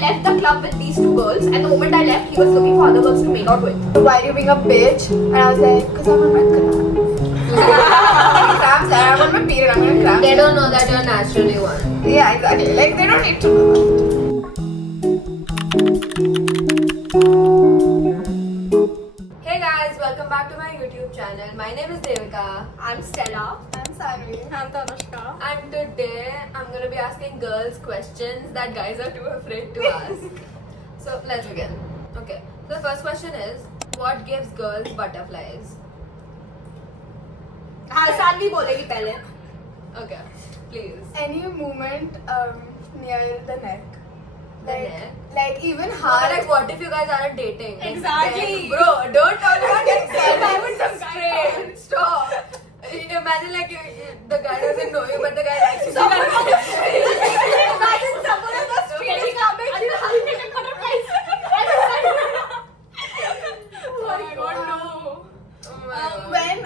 left the club with these two girls, and the moment I left, he was looking for other girls to make out with. Why are you being a bitch? And I was like, because I'm on my cramps. I'm on my period. I'm gonna cramps. They don't know that you're naturally one. Yeah, exactly. Like they don't need to know that. Hey guys, welcome back to my YouTube channel. My name is Devika. I'm Stella. I'm sorry. I'm Tanushka. And today I'm gonna be asking girls questions that guys are too afraid to ask. So let's begin. Okay. So the first question is, what gives girls butterflies? हाँ सानवी बोलेगी पहले. Okay, please. Any movement near the neck. The neck? Like even But hard. like, what if you guys aren't dating? Like, Exactly. then- Bro, don't talk about it. I would just Straight. Stop. Imagine like the guy doesn't know you, but the guy likes you. Imagine someone on the street is coming and getting butterflies. Oh my god, no. Oh my God. When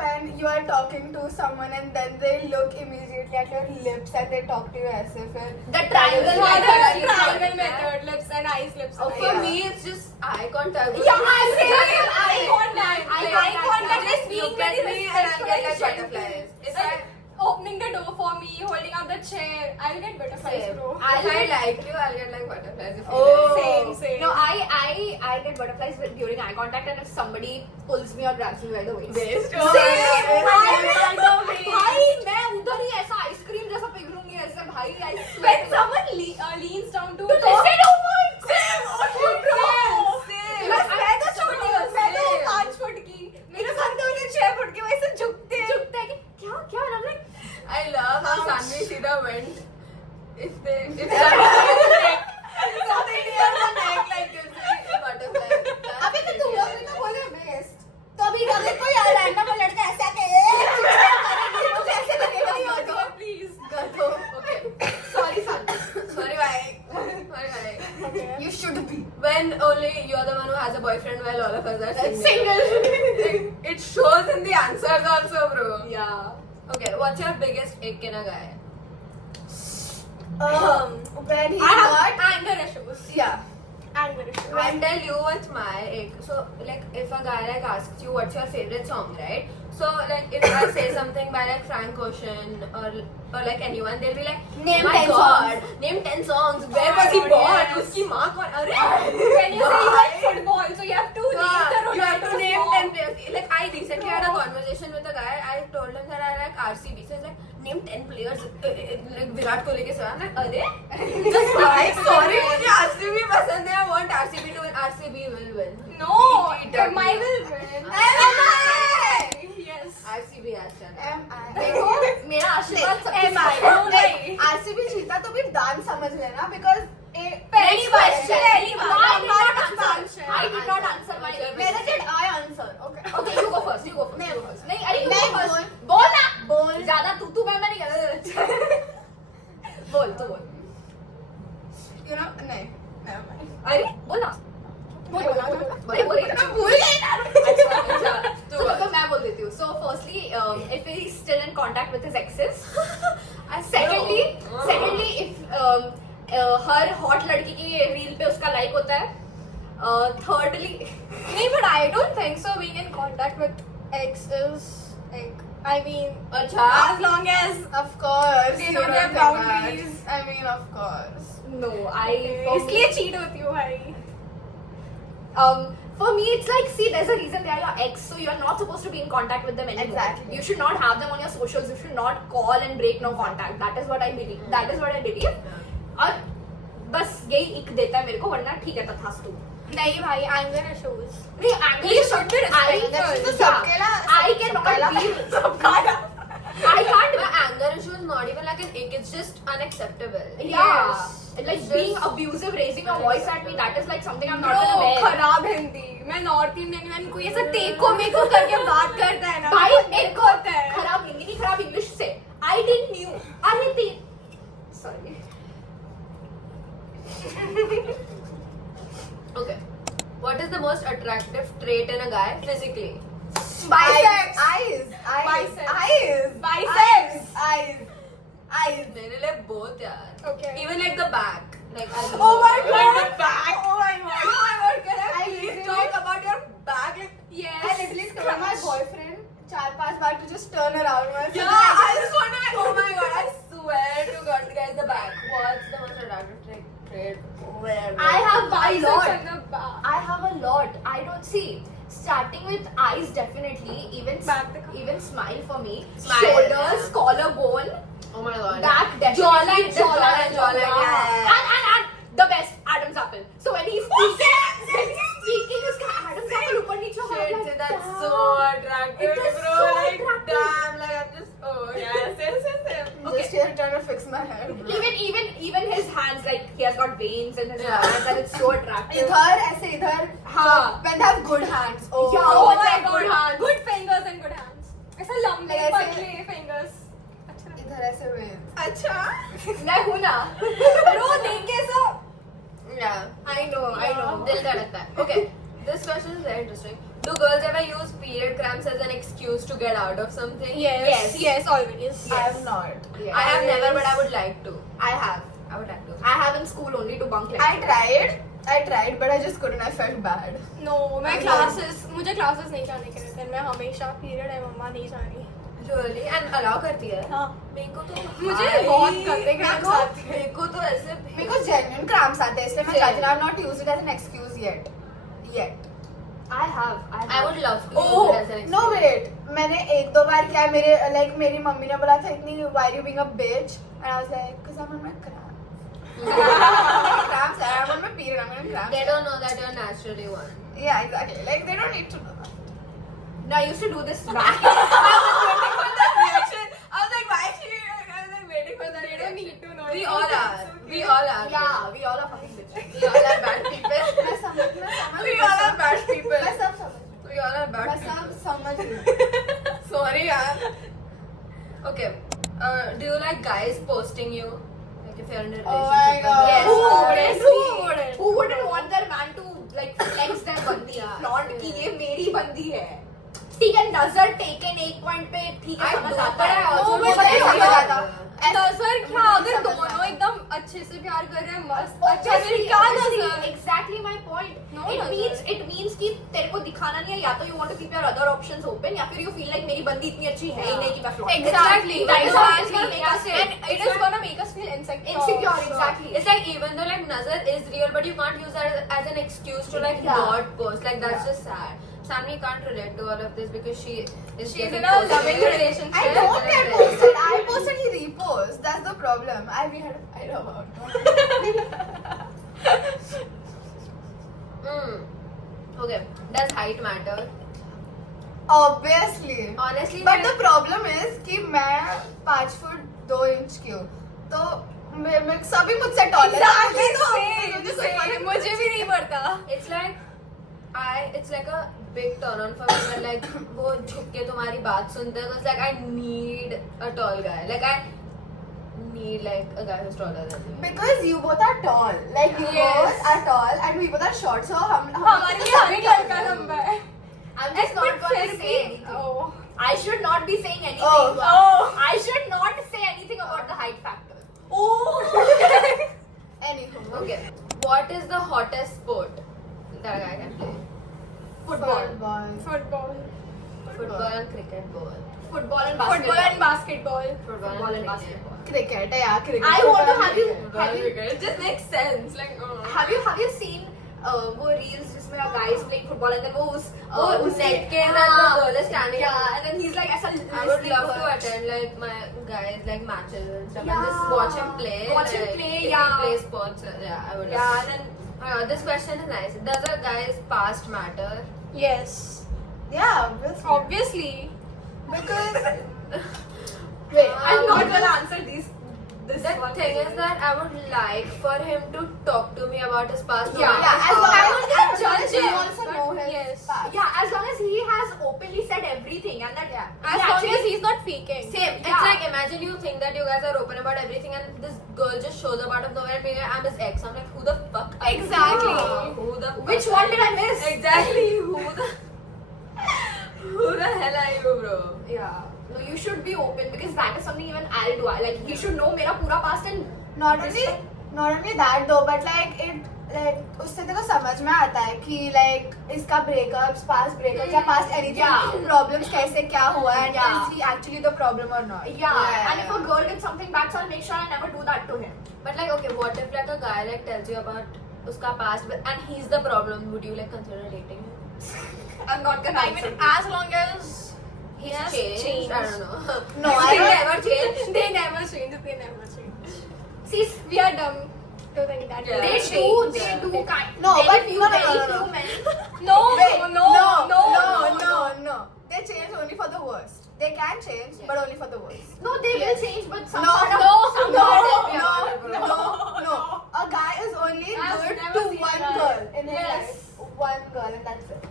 when you are talking to someone and then they look immediately at your lips and they talk to you as if The triangle method. Triangle method. Lips and eyes, lips and Oh, for Yeah. me, it's just eye contact. Yeah, I'm saying Eye contact. Eye contact is being Look at very me and I'll get like respectful and butterflies. It's Like, like, opening the door for me, holding up the chair. I'll get butterflies, same. bro. If I like you, I'll get like butterflies. If you Oh. like. No, I get butterflies during eye contact, and if somebody pulls me or grabs me by the waist. Waist. Same. Oh, भाई मैं उधर ही ऐसा ice cream जैसा पिघलूंगी ऐसे भाई I swear. When someone leans down to listen, oh my Same. Oh, same. मैं तो छोटी हूँ, मैं तो 5 फुट की मेरे साथ तो उन्हें 6 फुट की वैसे झुकते हैं झुकते हैं कि क्या and I'm like I love how Sanvi Sita went. If something near the neck like gives me a butterfly. अबे तो तुम लोग भी तो बोले बेस्ट. तो अभी अगर कोई रैंडम लड़का ऐसे आके करेगी तो कैसे लगेगा गधो. Please Gado. Okay. sorry Sanvi. Sorry, bye. Sorry, bye. You should be. When only you're the one who has a boyfriend while all of us are single. Single. It shows in the answers also, bro. Yeah. Okay, what's your biggest ick in a guy? When he I have got anger issues. anger issue I'll tell you what's my ick. So, like, if a guy like asks you what's your favorite song, right? So, like, if I say something by like Frank Ocean or like anyone, they'll be like, Name my 10 God, songs." name 10 songs. Where Oh was my he God, born? yes. Uski maa kaun? Arre, when you say you like why? football so you have to name the You have to Ronaldo name song. 10 players. Like, I recently had a conversation with a guy. I told him that I like RCB. So he's like, name 10 players. Like, Virat Kohli ke sath. I'm like, arre? Just why? Sorry, मुझे RCB पसंद है. I want RCB to win. RCB will win. No, my will win. Yes. RCB Ashton. देखो मेरा आशीर्वाद RCB जीता तो भी dance समझ लेना because Pehli question. पहली बार। No, I did not answer. answer. I did not answer my Whether did I answer? Okay. Okay, you go first. You go first. मैं You go first. नहीं, अरे you मैं go first. बोल. बोल ना. बोल. ज़्यादा तू मैं नहीं कर. बोल तू बोल. You know नहीं. Never mind. अरे बोल ना. बोल. अरे बोल. मैं भूल गई ना. अच्छा. तो मैं बोल देती हूँ. So firstly, if he's still in contact with his exes. Secondly, if her hot लड़की की रील पे उसका like होता है. Thirdly, नहीं, but I don't think so. Being in contact with ex is like, I mean, अच्छा. as long as Of course. They you don't have think that. boundaries. I mean, of course. no, इसलिए cheat होती हूँ भाई. For me, it's like, see, there's a reason they are your ex, so you're not supposed to be in contact with them anymore. Exactly. You should not have them on your socials. You should not call and break no contact. That is what I believe. That is what I believe. और बस यही इक देता है मेरे को, वरना ठीक है तथास्तु. नहीं भाई, anger issues. नहीं, anger You should be respectful. तो सबकेला I cannot be. I can't. My anger issue is not even like an ick. It's just unacceptable. Yeah. Yes. Like being abusive, raising your voice at me, that is like something I'm not Bro, gonna bear. खराब हिंदी. मैं north Indian man कोई ऐसा टेको मेको करके बात करता है ना. भाई मेरे मेरे को को होता है. खराब हिंदी नहीं, खराब इंग्लिश से. I didn't knew. अरे ती. Sorry. Okay. What is the most attractive trait in a guy physically? Biceps. Eyes. Biceps. Eyes. Biceps. Eyes. मेरे लिए both यार. Okay. Even like the back. Like I Oh about to just turn around. Yeah, I just want to. Oh my god! I swear to God, guys, the back. What's the most attractive trait? Where? I have a Biceps lot. and the back. I have a lot. I don't see. Starting with eyes, definitely. Even smile for me. Smile, Shoulders, yeah. collarbone, Oh my god. back, definitely. Jawline, Jawline, yeah. And the best, Adam's apple. So when he's speaking, उसका Adam's apple ऊपर नीचे होगा, Shit, like, that's damn. so attractive, It is bro. so Like, attractive. damn, like I'm just. Oh yeah, same. Just here trying to fix my hair. Bro. Even his hands, like he has got veins in his Yeah. hands, and it's so attractive. इधर ऐसे इधर. हाँ. When they have good hands. Oh. Yeah. Oh but my like god, good hands. good fingers and good hands. ऐसा लंबे Like ऐसे- पतले fingers. अच्छा लगता इधर ऐसे हुए. अच्छा. मैं हूँ ना. है। Bro, देख के सब. Yeah. I know. दिल धड़कता है. Okay. This question is very interesting. Do girls ever use period cramps as an excuse to get out of something? Yes, always. I have not. Yes. I have never, but I would like to. I have. I would like to. I have in school only to bunk I lecture. tried, but I just couldn't. I felt bad. No, मैं I मुझे classes नहीं जाने के रहते हैं. मैं हमेशा period है मम्मा नहीं जा रही. Really? And allow करती है? हाँ. मेरे को तो मुझे भाई, बहुत गंदे cramps मेरे को- आती है. मेरे को तो ऐसे मेरे को genuine cramps आते हैं इसलिए मैं Same. चाहती हूँ. I have not used it as an excuse yet. I have. I would love to use Oh it as an excuse. no wait. मैंने एक दो बार किया. मेरी मम्मी ने बोला था इतनी why are you being a bitch? And I was like, cause I'm on my cramps. Cramps. I'm on my period. I'm on cramps. They don't know that you're naturally one. Yeah, exactly. Like they don't need to know that. No, I used to do this back. I was waiting for that reaction. I was like, why is she? I was like waiting for that. They don't need to know. We all are. We all are. Yeah, we all are fucking bitches. We all are bad people. मैं समझ We all are bad people. मैं सब समझ We all are bad मैं people. सब समझ रही हूँ. Sorry, yaar. Okay. Do you like guys posting you? Like if you're in a relationship. Oh my with God. them? Yes, Who obviously. wouldn't? Who wouldn't want their man to like flex their बंदी? Flaunt कि ये मेरी बंदी है. ठीक है, नजर taken एक पॉइंट पे ठीक है I समझ do, आता but I है. also No, do but that. I समझ आता. नजर क्या अगर समझ दोनों आता. एकदम अच्छे से प्यार कर रहे हैं मस्त अच्छा Obviously, फिर क्या obviously, नजर exactly my point. No, it नजर. means कि तेरे को दिखाना नहीं है, या तो you want to keep your other options open, या फिर you feel like मेरी बंदी इतनी अच्छी है ही नहीं कि मैं flaunt करूं. Exactly. That is what is Exactly. gonna make us And it is gonna make us feel insecure. insecure. Exactly. It's like even though like nazar is real, but you can't use that as an excuse to like Yeah. not post. Like that's Yeah. just sad. Sammy can't relate to all of this because she's She's getting in a posted. loving relationship. I don't get posted. I post and he reposts. That's the problem. We had a fight about Okay. Does height matter? Obviously. Honestly, But the problem is कि मैं 5 foot 2 inch की हूँ. तो मैं सभी मुझसे toll है. मुझे भी नहीं पड़ता. it's like a big turn on for me when like वो झुक के तुम्हारी बात सुनते हैं. It's like I need a tall guy. Like I need like a guy who's taller than me. Because you both are tall. Like you Yes. both are tall and we both are short. So हमारे लिए हर एक लड़का लंबा है. I'm just not But gonna फिर say भी anything. oh. I should not be saying anything. Oh. I should not say anything about the height factor. Anywho. Okay. What is the hottest sport that a guy can play? Football. Football. Football and cricket ball. Football and Football basketball. and basketball. Football and basketball. Cricket. Yeah, cricket. I want to have you. Football and cricket. It just makes sense. Like Have you seen वो reels जिसमें a guy is playing football and then वो उस net के साथ the girl is standing Yeah, up. and then he's like ऐसा I would listening love to her. attend like my guys like matches and stuff and Yeah. just watch him play. Watch him like, play, if yeah. He plays sports. Yeah, I would. Yeah, love and then this question is nice. Does a guy's past matter? Yes. Yeah, obviously. Obviously. Because wait, I'm not gonna answer this The one thing is that I would like for him to talk to me about his past. no Yeah, matter as how- long I was gonna judge you him, also but know his yes. past. Yeah, as long as he has openly said everything and that Yeah. As he long actually- as he's not faking. Same. It's Yeah. like imagine you think that you guys are open about everything and this girl just shows up out of nowhere and being like, I'm his ex. I'm like, who the fuck? are you? Exactly. Who the fuck? Which one did I miss? Exactly. Who the hell are you, bro? Yeah. No, you should be open because that is something even I'll do. Like he should know मेरा पूरा past and not only that though, but like like उससे तेरे को समझ में आता है कि like इसका breakups, past breakups या past anything, Yeah. problems कैसे क्या हुआ है, Yeah. is he actually the problem or not? Yeah. And if a girl did something bad, so I'll make sure I never do that to him. But like, okay, what if like a guy like tells you about uska past and he's the problem? Would you like consider dating him? I'm not gonna I answer. mean, as long as he has changed. I don't know. No, I Did they don't. ever change? They never change. They never change. See, We are dumb to think that. Yeah. they change. do kind. No, very but few, no, no, very no, no. few men. No, Wait, no. They change only for the worst. They can change, but only for the worst. No, they Yes. will change, but some No, part of no, some no, part of no, yeah. no. A guy is only I've good never to seen one that. girl in his Yes. life. One girl, and that's it.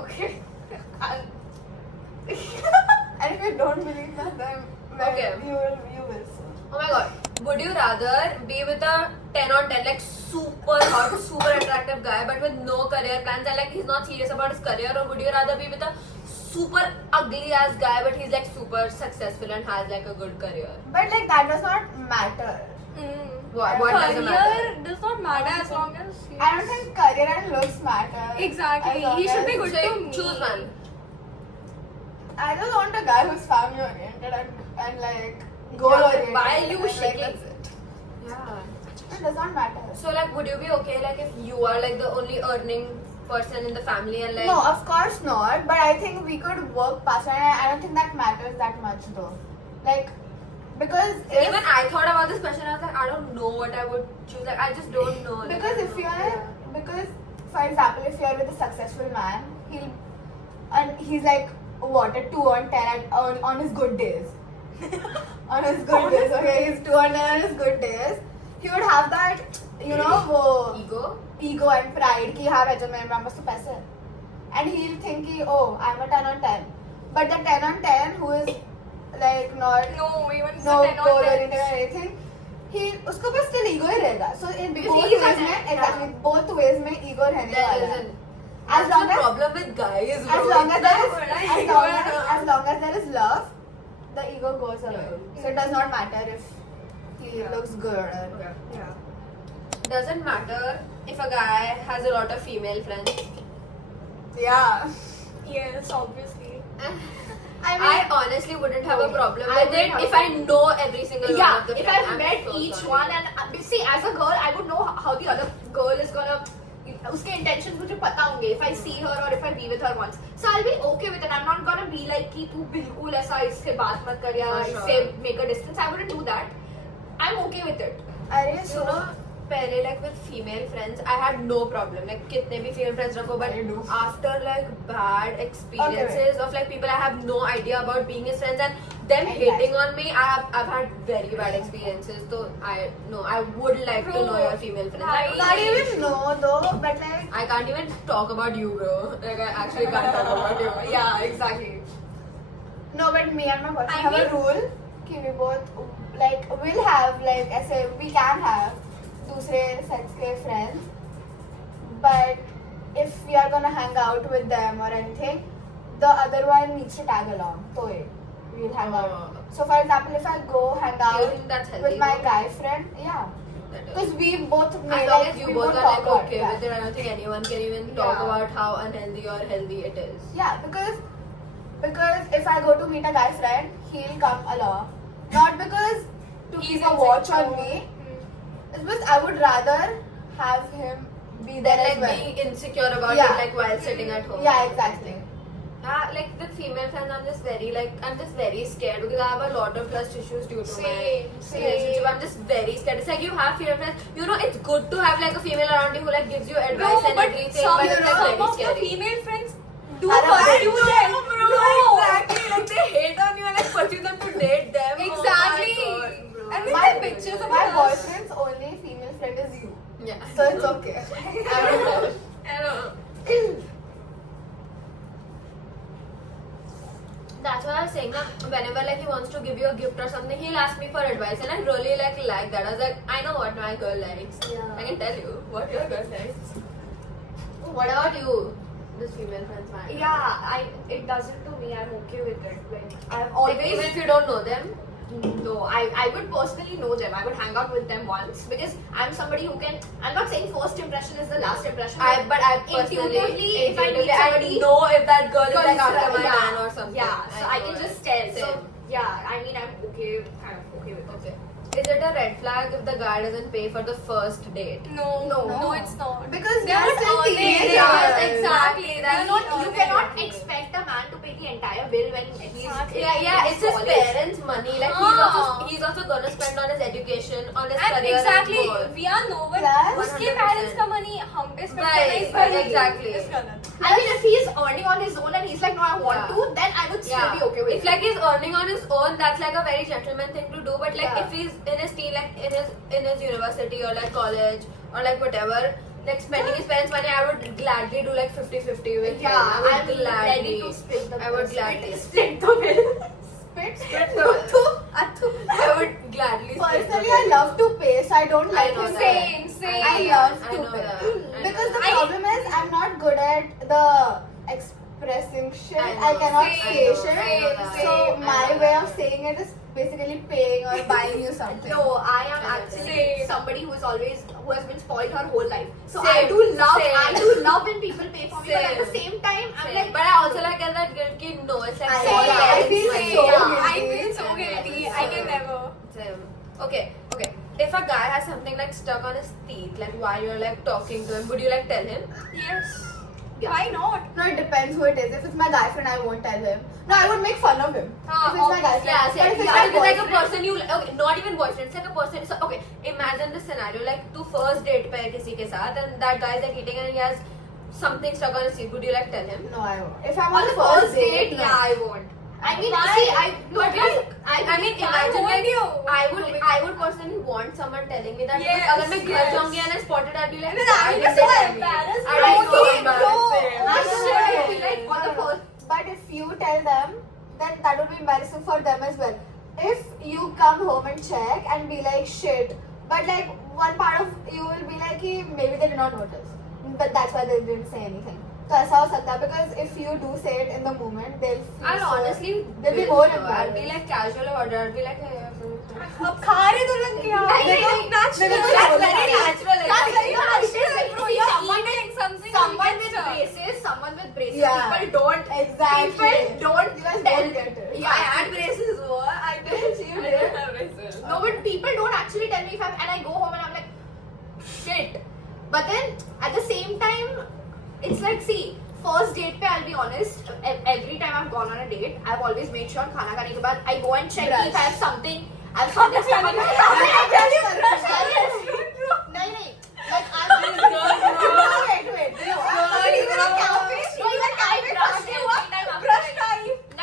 Okay. And if you don't believe that, then well, Okay. you will soon. Oh my god. Would you rather be with a 10 on 10, like super hot, super attractive guy, but with no career plans and like he's not serious about his career, or would you rather be with a super ugly ass guy, but he's like super successful and has like a good career? But like that does not matter. What doesn't matter? Career does not matter as long as he I don't think career and looks matter. Exactly. As long He should be as- good So to you me. choose one. I just want a guy who's family oriented and like goal oriented. Why are you Like, shaking? that's it. Yeah. It does not matter. So like, would you be okay like if you are like the only earning person in the family and like? No, of course not. But I think we could work past it. And I don't think that matters that much though. Like, because if, Even I thought about this question. I was like, I don't know what I would choose. Like, I just don't know. Like, because I if don't you know. are because for example, if you are with a successful man, he's like what a 2 on 10 on his good days. On his good days, okay, he's 2 on 10 on his good days. He would have that, you know, वो ego. ego and pride कि हाँ भाई मेरे पास तो पैसे है. And he'll think कि oh I'm a 10 on 10. But the 10 on 10 who is like not No, even no the 10 goal on 10. oriented or anything, उसको बस still ego ही रहेगा. So in Because both he is ways an- में exactly both ways में ego रहने There वाला है. isn't. As That's long the as problem with guys. as bro. long as there is It's as ego long and, as long as there is love, the ego goes away. Yeah. So it does not matter if he looks good or doesn't matter if a guy has a lot of female friends. yeah. Yes, obviously. I honestly wouldn't have a problem I with wouldn't it have if a I know every single one Yeah, of the if friends. I've I'm met so each sorry. one and see, as a girl, I would know how the other girl is gonna. उसके intentions मुझे पता होंगे if I see her or if I be with her once. So I'll be okay with it. I'm not gonna be like कि तू बिल्कुल ऐसा इससे बात मत कर या For sure. इससे make a distance. I wouldn't do that. I'm okay with it. अरे You so know, पहले like with female friends, I had no problem. Like कितने भी female friends रखो, but I do. after like bad experiences of like people I have no idea about being his friends and them Exactly. hating on me, I've had very bad experiences. So I would like to know your female friends. Like, not even know though, but like I can't even talk about you, bro. Like I actually can't talk about you. Yeah, exactly. no, but me and my boyfriend I have a mean- rule कि we both like will have like ऐसे we can have दूसरे sex के friends, but if we are gonna hang out with them or anything, the other one needs to tag along. So we'll hang out. Oh. So for example, if I go hang Do you out think that's healthy? with my though? guy friend, yeah, That is. because we both As may long like as you we both would are talk like about okay yeah. with it, I don't think anyone can even talk Yeah. about how unhealthy or healthy it is. Yeah, because if I go to meet a guy friend, he'll come along. Not because to He's keep a watch insecure. on me. It's because I would rather have him be there Then as like well. being insecure about Yeah. it like while sitting at home. Yeah, exactly. Yeah, like with female friends, I'm just very scared because I have a lot of trust issues due to Same, my same. relationship. I'm just very scared. It's like you have female friends. You know, it's good to have like a female around you who like gives you No, advice and but everything, some, but it's like some very of the scary. female friends do I know, pursue them. No. Exactly. Like they hate on you and like pursue them to date them. Exactly. Oh my God, bro. And then My, the pictures of my us. boyfriend's only female friend is you. Yeah. So it's okay. I don't know. I know. That's why I was saying that whenever like he wants to give you a gift or something, he'll ask me for advice, and I really like that. I was like, I know what my girl likes. Yeah. I can tell you what your girl likes. What about you? This female friends matter. Yeah, it doesn't to me. I'm okay with it. Like I've Like, always even if you don't know them. No, I would personally know them. I would hang out with them once because I'm somebody who can. I'm not saying first impression is the last impression. But I personally, intuitively, if I meet I somebody, know if that girl is like Girl is- after my yeah, man or something. Yeah, so I can know just it. tell. So Same. yeah, I mean, I'm okay, kind of okay with it. Okay. Is it a red flag if the guy doesn't pay for the first date? No, No. it's not. Because They're not still earning. teenagers. Yes, exactly. They're not You earning. cannot expect a man to pay the entire bill when he's Exactly. Yeah, it's his college. parents' money. Like Ah. he's also gonna spend on his education, on his And career. exactly, and more. we are no one. Plus, उसके 100%. parents का money हम पे spend Right, करना is right, गलत. exactly. Is गलत. I mean, if he's earning on his own and he's like, no, I want Yeah. to, then I would still Yeah, be okay with if like he's earning on his own, that's like a very gentleman thing to do. But like Yeah. if he's in his teen, like in his university or like college or like whatever, like spending his parents' money, I would gladly do like 50-50 with him. Yeah, I would I'm gladly. ready to split the I would split- gladly split the bill. Split the bill. Athu. I would gladly. split the Personally, bill. I love to pay, so I don't I like know to that. pay. Same. I love I to know pay. that. I Because know the that. problem is I'm not good at the expressing shit. I I know. cannot Same. say I know. shit. I know that. So I my know way that. of saying it is basically paying or buying you something. No, I am I actually Same. somebody who has been spoiled her whole life. So Same, I do same. love when people pay for me. But at the Same. same time, I'm Same. like, But I also like get that guilt ki no, it's like I all know, I parents' feel money. so Yeah. I guilty. feel so guilty. I can never. Same. Okay. If a guy has something like stuck on his teeth, like while you're like talking to him, would you like tell him? Yes. Yeah. Why not? No, it depends who it is. If it's my guy friend, I won't tell him. No, I would make fun of him. If it's my guy friend. Yeah, But if it's yeah, my it's like a boyfriend, person you okay, not even boyfriend, it's like a person. So okay, imagine this scenario like tu first date पे है किसी के साथ and that guy is like eating and he has something stuck on his teeth. Would you like tell him? no, I won't. If I'm on the first date, no. yeah, I won't. I mean, Why? see, I But like, I mean, imagine hold like you. I would personally want someone telling me that. Yes, अगर मैं घर yes. जाऊंगी and I spotted, I'd be like, And then I why will did be so they tell me? embarrassed. I'd be so No, embarrassed. no. I don't know what I feel like on the first. But if you tell them, then that would be embarrassing for them as well. If you come home and check and be like shit, but like one part of you will be like, "Hey, maybe they did not notice," but that's why they didn't say anything. So ऐसा हो सकता है because if you do say it in the moment, they'll feel I'll so, honestly they'll be will more though. I'll be embarrassed. like casual about it. I'll be like, hey, अब खा रहे तो लग गया. नहीं, Natural. That's very natural. That's very No, natural. it is like, See, bro, you're someone eating something. someone you with get stuck. braces, someone with braces, Yeah. people don't. Exactly. People don't You guys tell. don't get it. Yeah, I had braces. What? I did. You I did. didn't have braces. No, but people don't actually tell me if I'm, and I go home and I'm like, shit. But then at the same time, it's like, see, first date pe I'll be honest, every time I've gone on a date, I've always made sure khana khane ke baad I go and check Brush. if I have something stuck on my नहीं like I'm wait no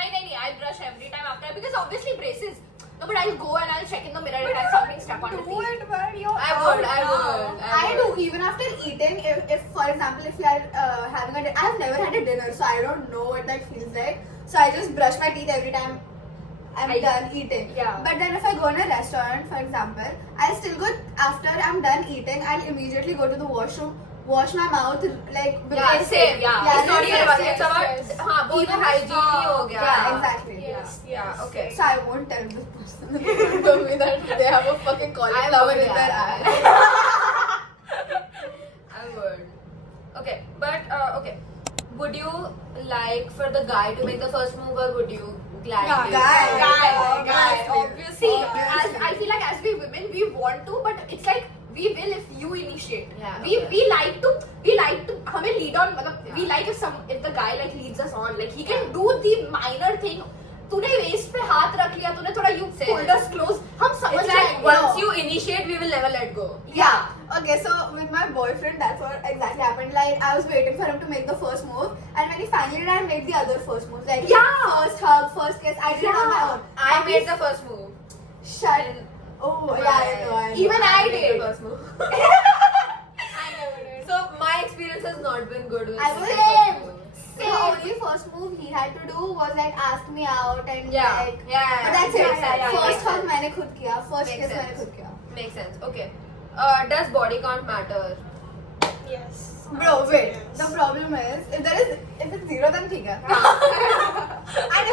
नहीं I brush every time after because obviously braces. No, but I'll go and I'll check in the mirror if I have something stuck on the Do teeth. it, but you're I would. out I now. would. I do even after eating. If for example, if you are having a, I've never had a dinner, so I don't know what that feels like. So I just brush my teeth every time I'm done eating. Yeah. But then if I go in a restaurant, for example, I'll still go after I'm done eating. I'll immediately go to the washroom, wash my mouth like. Yeah, with- same. Yeah. Yeah, It's not yes, even about yes, it's about yes. हाँ वो तो Even hygiene ही हो गया. Yeah, exactly. Yes, Yeah. yes. Okay. So I won't tell this person in front of me that they have a fucking cauliflower in their eye. I would. Okay, but okay. Would you like for the guy to make the first move, or would you gladly? Guy, Obviously, see, Obviously. as I feel like as we women, we want to, but it's like we will if you initiate. Yeah, We okay. like to हमें lead on मतलब we like if the guy like leads us on, like he can do the minor thing. तूने waist पे हाथ रख लिया, तूने थोड़ा you Same. pulled us close, हम समझ It's like जाएंगे. once you initiate, we will never let go. Yeah. Okay, so with my boyfriend, that's what exactly happened. Like, I was waiting for him to make the first move, and when he finally did, I made the other first move. Like, Yeah. first hug, first kiss. I did it on my own. I made the first move. Shut. Oh, yeah, I know. Even I made did. the first move. I never did. So my experience has not been good with I was the first same. move. The only first move he had to do was like ask me out and Yeah. like. Yeah. But that's it. Yeah, First makes hug sense. मैंने खुद किया. First Makes kiss sense. मैंने खुद किया. Makes sense. Okay. Does body count matter? Yes. Bro, wait. The problem is if it's zero then ठीक है. And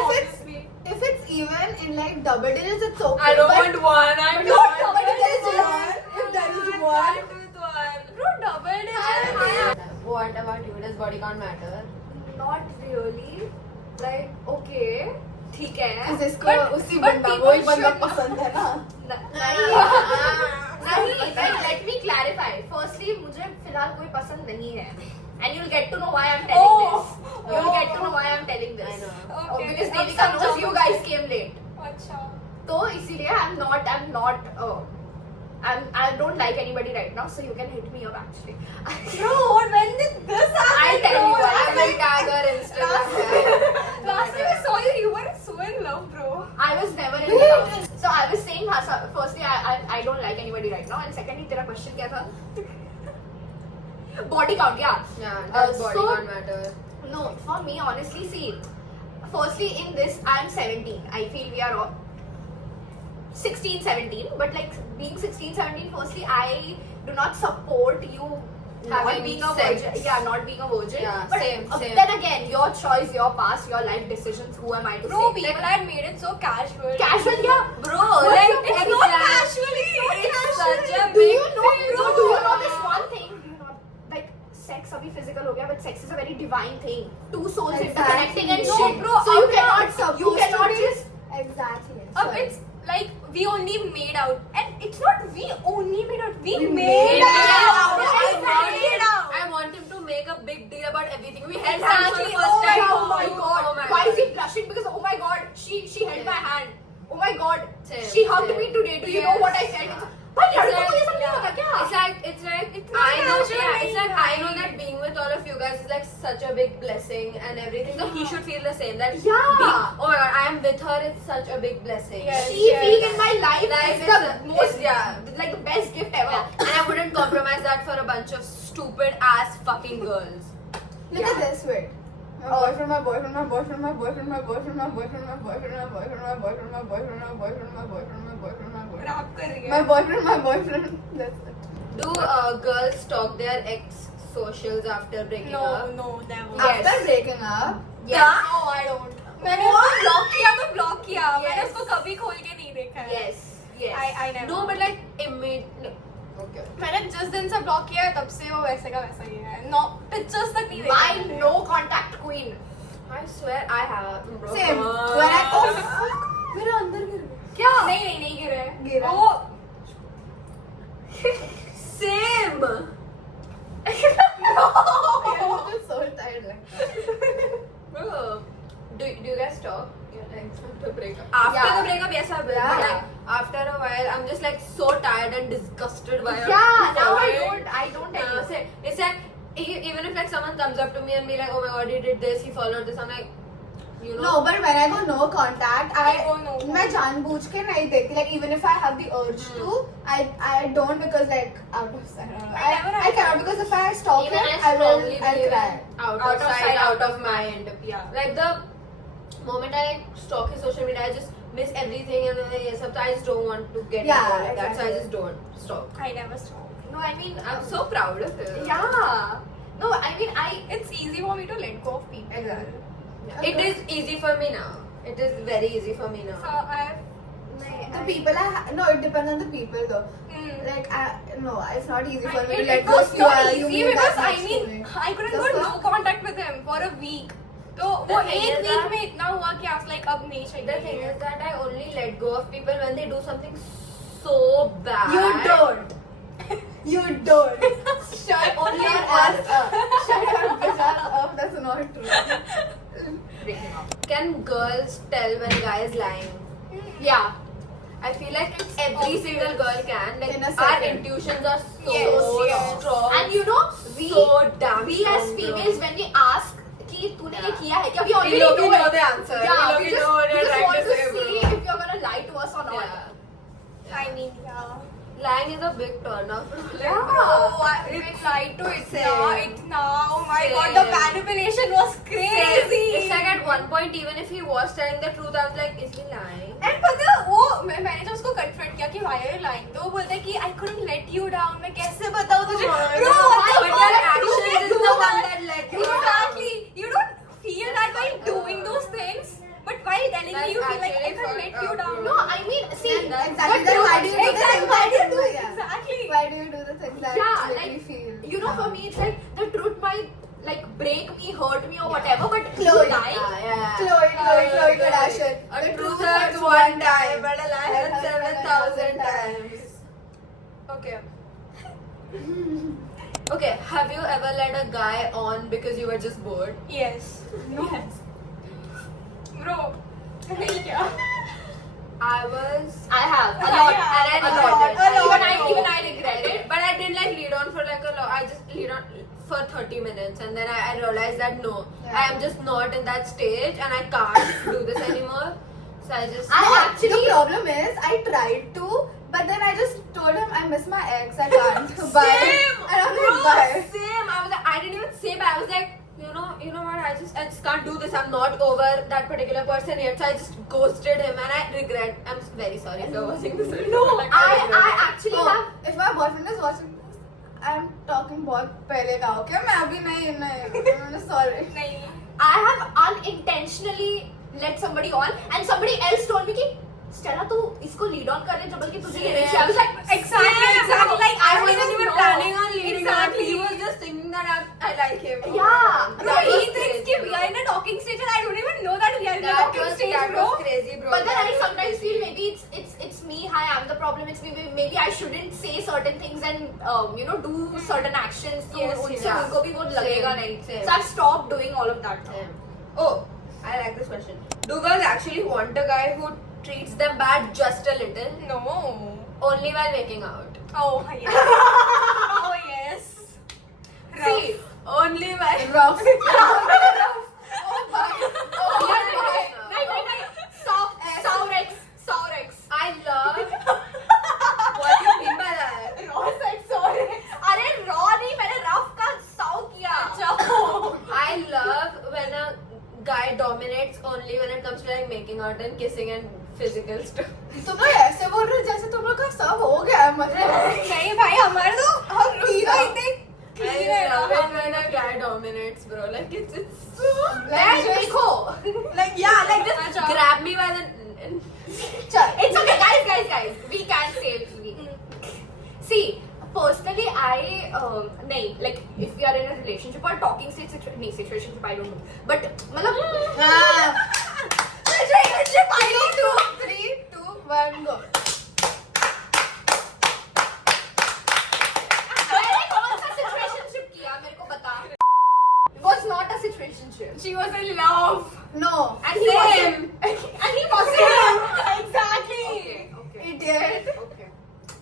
if it's even in like double digits, it's okay. I don't but want one. I No, don't double want digits is one. one. If there is I'm one. fine with one. Bro, double digits. What about you? Does body count matter? Not really. Like, okay. ठीक है. जिसको उसी but बंदा people वही बंदा should- पसंद है ना. नहीं, let me clarify. Firstly, मुझे फिलहाल कोई पसंद नहीं है. And you'll get to know why I'm telling this. You'll get to know why I'm telling this. I know. Oh, Okay. because अब Devika knows समझो you मुझे. guys came late. अच्छा. तो इसीलिए I don't like anybody right now, so you can hit me up actually. Bro, when did this happen? I'll tell you. bro? I will tag her Instagram. Last time I saw you, you were so in love, bro. I was never in love. So I was saying, firstly, I don't like anybody right now, and secondly, तेरा question क्या था? Body count, yeah. Yeah, does body so- count matter? No, for me, honestly, see, firstly, in this, I'm 17. I feel we are all 16, 17, but like being 16, 17, firstly, I do not support you Having not being a sex. virgin. Yeah, not being a virgin. Yeah, but same. then again, your choice, your past, your life decisions. Who am I to Bro, say? people had made it so casual. Casual, yeah. Bro, What's like the It's point? not exact- casually. It's such a Do big you know? thing, No, bro. do you know this one thing? Do you know, like sex अभी physical हो गया, but sex is a very divine thing. Two souls Exactly. interconnecting and No, shit. bro, so you I'm cannot, not you supposed to cannot be- just. Exactly. Up, Sorry. it's like we only made out, and it's not we only made out. We We made made out. out. I want him to make a big deal about everything. We held hands for Exactly. the first time. Oh my god. Oh my Why god. is he blushing? Because oh my god, she held my hand. Oh my god. Same, She hugged same. me today. Do you know Yes. what I felt? भाई लड़कों को ये सब नहीं होता क्या? It's like It's I not know, casual, yeah, it's like I know right? that being with all of you guys is like such a big blessing and everything. So he should feel the same. That Yeah. oh my god, I am with her. It's such a big blessing. Yes. She being in my life Like, is it's the a- most, it's- yeah. like the best gift ever. And I wouldn't compromise that for a bunch of stupid ass fucking girls. Look at this, wait. My boyfriend, my boyfriend, my boyfriend, my boyfriend, my boyfriend, my boyfriend, my boyfriend, my boyfriend, my boyfriend, my boyfriend, my boyfriend, my boyfriend, my boyfriend, my boyfriend. Rap कर रही है. My boyfriend, my boyfriend. That's it. Do girls stalk their ex socials after breaking No, up? no, never. Yes. After breaking up, Yes. No, I don't. मैंने उसको block किया तो block किया. मैंने Yes. उसको कभी खोल के नहीं देखा है. Yes. Yes. I never. No, but like immediately. Okay. मैंने जिस दिन से ब्लॉक किया है तब से वो वैसे का वैसा ही है. No, pictures तक नहीं देखा. My no contact queen. I swear I have. Bro, same. come on. When I oh fuck, मेरे अंदर गिर गया. क्या? नहीं गिरे. गिरा. वो Same. I'm just so tired. Like. Bro, do you guys talk? After breakup. After Yeah. the breakup, yes, I will. Yeah. But like after a while, I'm just like so tired and disgusted by it. Yeah. Now I don't tell you. It's like even if like someone comes up to me and be like, oh my god, he did this, he followed this, I'm like, you know. No, but when I go no contact, I go no मैं जानबूझ के नहीं देखती. Like even if I have the urge to, I don't because like out of sight. I never I have cannot because if I stalk Even him, I I will. strongly I'll believe cry. in out Out of of sight, sight, out out of mind. Yeah. Like the moment I stalk his social media, I just miss everything and then yes, so I just don't want to get Yeah, involved like that. So I exactly. just don't stalk. I never stop. No, I mean, I'm so proud of you. yeah. No, I mean, It's easy for me to let go of people. Exactly. It is easy for me now. It is very easy for me So now. The people no, it depends on the people though. Like no, it's not easy for me to let it go was if not you easy mean because that I much to mean me. I couldn't Just go for- no contact with him for a week. तो The वो thing एक is week that- में इतना हुआ कि I was like अब नहीं चाहिए. The thing is that I only let go of people when they do something so bad. You don't. You don't. shut Only your us ass up. Shut your bitch ass up. That's not true. Breaking up. Can girls tell when guy is lying? Yeah. I feel like every single girl can. Like In a our second. intuitions are so Yes. strong. And you know, so damn we as strong, bro. females, when we ask कि तूने ये किया है क्या, we already We know know it. the answer. Yeah, we we know just, what we you're just trying want to to say, see bro. if you're gonna lie to us or not. Yeah. I mean yeah. Lying is a big turn off. Yeah. Oh, I lied to it now. Same. It now. Oh my god, the Same. manipulation was crazy. It's like at one point, even if he was telling the truth, I was like, is he lying? And पता वो मैंने जब उसको confront किया कि why are you lying तो वो बोलता है कि I couldn't let you down मैं कैसे बताऊँ तुझे Oh my bro God. what the But your fuck? actions is know, for me, it's like the truth might like break me, hurt me, or whatever. But Chloe. lying, Khloe Kardashian. A The truth truth hurts hurts one time, but a lie hurts 7,000 times. Okay. Okay, have you ever led a guy on because you were just bored? Yes. No. Bro. नहीं क्या? I have a lot, Yeah, and I a regret lot, it. a lot. Even I regret it. But I didn't like lead on for like a lot. I just lead on for 30 minutes and then I realized that no, Yeah. I am just not in that stage and I can't do this anymore. So I just. The problem is, I tried to, but then I just told him I miss my ex. I can't. Bye. Same, And I'm bro, like, bye. same. I was like, I didn't even say bye. I was like, you know what? I just can't do this. I'm not over that particular person yet. So I just ghosted him, and I regret. I'm very sorry if you're watching this. No, Like, I regret actually Oh, have. if my boyfriend is watching this, I'm talking बहुत पहले का okay? मैं अभी नहीं sorry. नहीं. I have unintentionally let somebody on, and somebody else told me कि Stella तू इसको lead on कर रहे जब बल्कि तुझे लेने चाहिए. I was like, Exactly. Like I I wasn't don't even know. planning on leading Exactly. on. He was just thinking that I like him. Yeah. Bro, That he was thinks crazy, that we are in a talking stage and I don't even know that we are in a That talking was stage, that bro. was crazy, bro. But then That I was sometimes crazy. feel maybe it's me. Hi, I'm the problem. It's me. Maybe I shouldn't say certain things and do certain actions. So Yes, उनसे yeah. उनको भी वो लगेगा Same, नहीं. same. So I've stopped doing all of that. Same. Oh, I like this question. Do girls actually want a guy who treats them bad just a little? No. Only while making out. Oh, yes. Oh, yes. See, only while. Rough. Saurex. I love. What do you mean by that? अरे raw नहीं मैंने rough का saw किया. I love when a guy dominates only when it comes to like making out and kissing and physical stuff. तुम लोग ऐसे बोल रहे हो जैसे तुम लोग का सब हो गया है मतलब. नहीं भाई हमारे तो हम तीनों इतने clean है I love ना. it when a guy dominates, bro. Like it's Like, just- देखो. like yeah, like just अच्छा. grab me by the. चल. It's okay, guys. We can save me. See, personally, I like if we are in a relationship or talking stage situationship, I don't know. But मतलब Relationship, I don't know. 3, 2, 1, go. मैंने कौन सा situationship किया मेरे को बता. It was not a situationship. She was in love. No. And he wasn't. And he wasn't. Exactly. Okay. Idiot. Okay.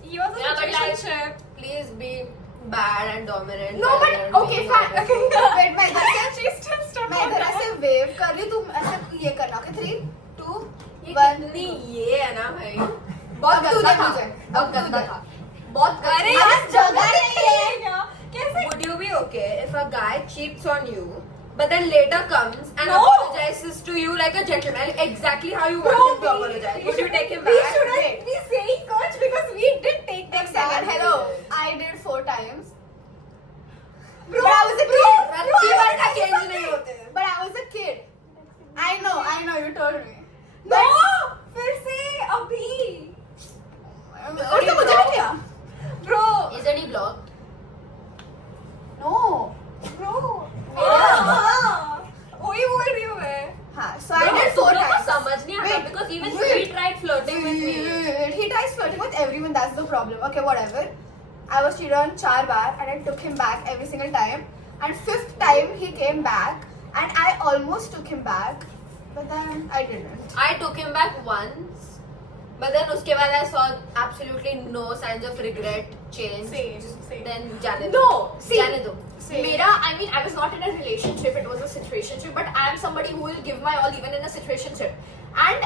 He was in Yeah, a but like- relationship. Please be bad and dominant. No, while but you're okay, making fine. out. Wait, मैं इधर से She's still stuck मैं on इधर that. ऐसे wave कर रही हूँ, तुम ऐसे ये करना. Okay, 3, 2, ये 1. कितनी ये है ना भाई. बहुत अब तू गंदा दे था. मुझे. बहुत अब तू गंदा दे. था. बहुत गंदा. अरे यार, यार जगह जगह नहीं नहीं है. कैसे? Would you be okay if a guy cheats on you, but then later comes and No. apologizes to you like a gentleman, like exactly how you want him to apologize? Would you take him We back? shouldn't be saying much because we did take them Next second, back. hello. I did 4 times. Bro, But I was a kid. रत्ती भर का change नहीं होते. But I was a kid. I know, you told me. No. फिर से अभी. और तो मुझे नहीं किया. Bro. Isn't he blocked? No. Bro. हाँ. वही बोल रही हूँ मैं. हाँ, so I Bro, did तुम 4 लोग को times. समझ नहीं आता Wait, because even wait. he tried flirting with me. He tries flirting with everyone, that's the problem. Okay, whatever. I was cheated on 4 bar and I took him back every single time. And 5th time he came back and I almost took him back, but then I didn't. I took him back once, but then उसके बाद I saw absolutely no signs of regret, change. Same. Then जाने दो. No, see, जाने दो. I was not in a relationship, it was a situationship, but I am somebody who will give my all even in a situationship. And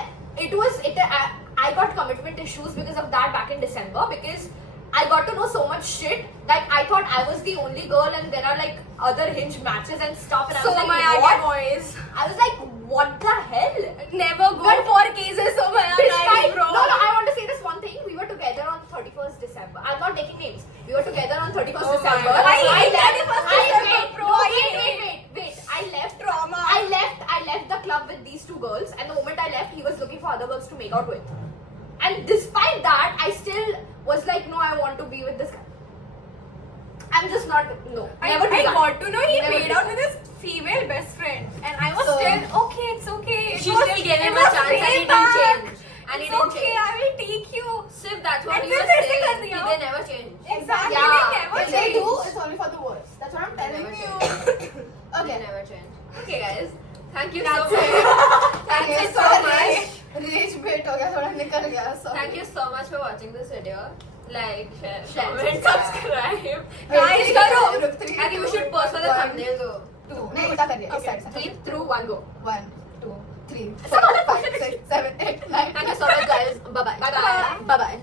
I got commitment issues because of that back in December, because I got to know so much shit. Like, I thought I was the only girl and there are like other Hinge matches and stuff, and I So was like, Mayage what? boys. I was like, what the hell? Never go for cases so Despite, Mayage, bro. no, I want to say this one thing. We were together on 31st December. I'm not taking names. We were together on 31st Oh my December. God. Why left. 31st December, bro? Wait. I left. Trauma. I left the club with these 2 girls, and the moment I left, he was looking for other girls to make out with. And despite that, I still was like, no, I want to be with this guy. I'm just not. No. Never do I that. got to know he Never made do out that. with his female best friend, and I was So- still okay. It's okay. It She was- still gave him it a was chance and he way didn't back. change. And he It's didn't okay. change. I will take you. Sif, that's what And we were फिर से saying. कर दिया. They never change. Exactly. Yeah. They never If they change. do, it's only for the worst. That's what I'm telling Never you. They Okay. never change. Okay, guys. Thank you That's so much. Thank you so much. Rage bait हो गया, थोड़ा निकल गया. Sorry. Thank you so much for watching this video. Like, share, Share, comment, subscribe. subscribe. Guys, करो. look, 3, I think we should post for the 1, thumbnail though. 2. नहीं उल्टा कर दिया. इस side से. 3, 2, 1, go. 1, 2, 3, 4, 5, 6, 7, 8, 9. Thank you so much, guys. Bye bye. Bye bye. Bye bye.